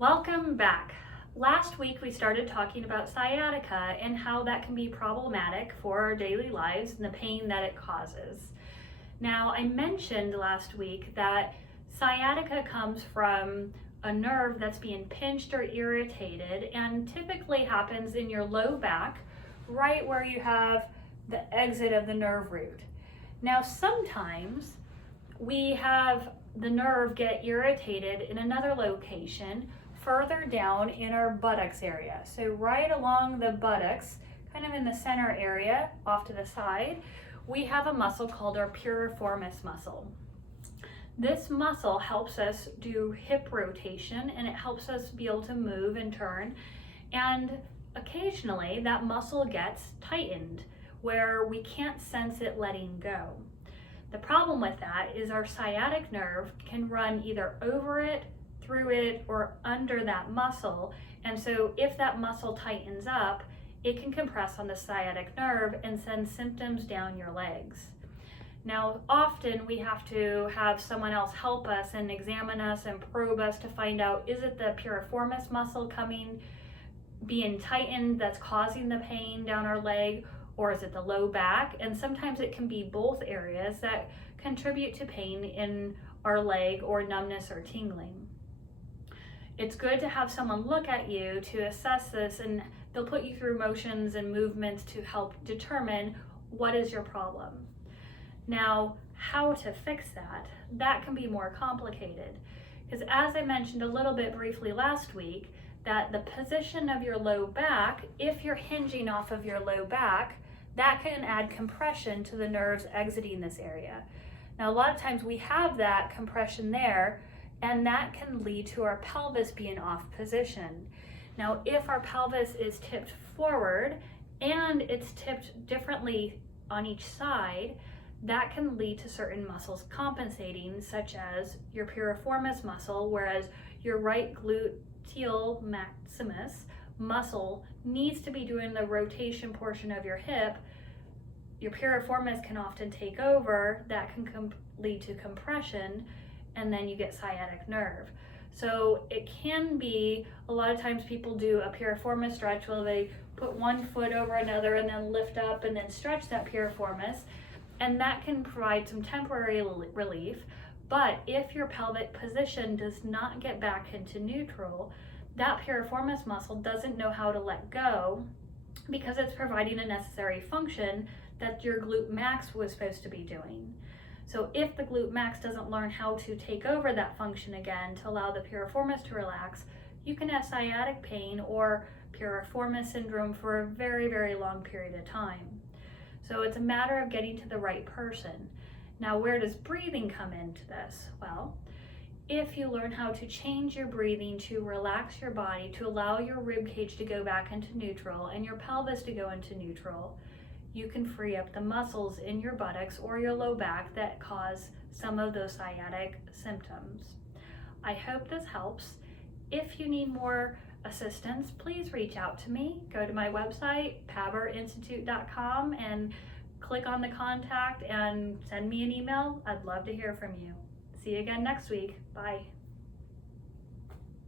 Welcome back. Last week we started talking about sciatica and how that can be problematic for our daily lives and the pain that it causes. Now, I mentioned last week that sciatica comes from a nerve that's being pinched or irritated and typically happens in your low back, right where you have the exit of the nerve root. Now, sometimes we have the nerve get irritated in another location further down in our buttocks area. So right along the buttocks, kind of in the center area off to the side, we have a muscle called our piriformis muscle. This muscle helps us do hip rotation and it helps us be able to move and turn, and occasionally that muscle gets tightened where we can't sense it letting go. The problem with that is our sciatic nerve can run either over it, through it, or under that muscle. And so if that muscle tightens up, it can compress on the sciatic nerve and send symptoms down your legs. Now, often we have to have someone else help us and examine us and probe us to find out, is it the piriformis muscle being tightened that's causing the pain down our leg? Or is it the low back? And sometimes it can be both areas that contribute to pain in our leg or numbness or tingling. It's good to have someone look at you to assess this, and they'll put you through motions and movements to help determine what is your problem. Now, how to fix that can be more complicated, because as I mentioned a little bit briefly last week, that the position of your low back, if you're hinging off of your low back, that can add compression to the nerves exiting this area. Now, a lot of times we have that compression there, and that can lead to our pelvis being off position. Now, if our pelvis is tipped forward and it's tipped differently on each side, that can lead to certain muscles compensating, such as your piriformis muscle, whereas your right gluteal maximus muscle needs to be doing the rotation portion of your hip. Your piriformis can often take over, that can lead to compression, and then you get sciatic nerve. So it can be, a lot of times people do a piriformis stretch where they put one foot over another and then lift up and then stretch that piriformis, and that can provide some temporary relief. But if your pelvic position does not get back into neutral, that piriformis muscle doesn't know how to let go because it's providing a necessary function that your glute max was supposed to be doing. So if the glute max doesn't learn how to take over that function again to allow the piriformis to relax, you can have sciatic pain or piriformis syndrome for a very, very long period of time. So it's a matter of getting to the right person. Now, where does breathing come into this? Well, if you learn how to change your breathing to relax your body, to allow your rib cage to go back into neutral and your pelvis to go into neutral, you can free up the muscles in your buttocks or your low back that cause some of those sciatic symptoms. I hope this helps. If you need more assistance, please reach out to me. Go to my website, paberinstitute.com, and click on the contact and send me an email. I'd love to hear from you. See you again next week. Bye.